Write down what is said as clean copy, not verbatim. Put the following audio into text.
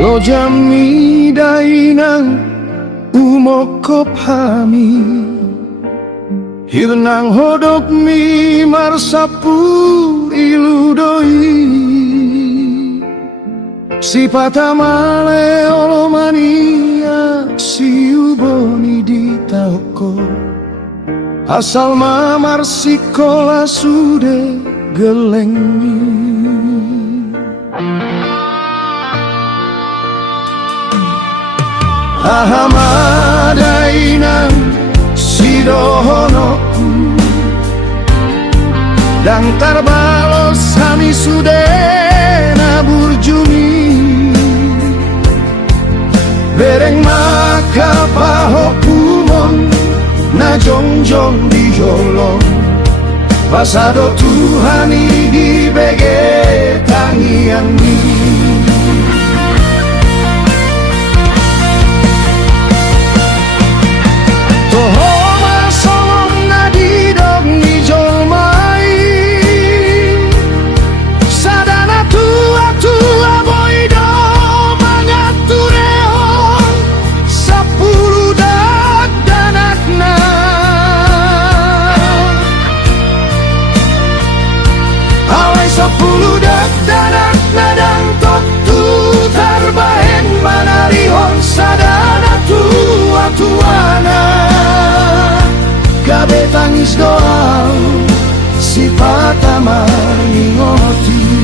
lo jami dainang umokop hami hirnang hodok mi marsapu iludoi sipata male olomania si uboni di tauko asal mamar sikola sude gelengi ahamadainang sidohono dan tarbalos hami sude naburjumi bereng maka pahopumon na jongjong di jolong pasado Tuhani di bege tangian ni tohoma solong na di dog ni jolmai sadana tua boido mangatureon sapuluh danakna awai sapuluh danakna dan totu tarbahen manarihon sadana tua-tuana gabe tangis doa si patama ngingoti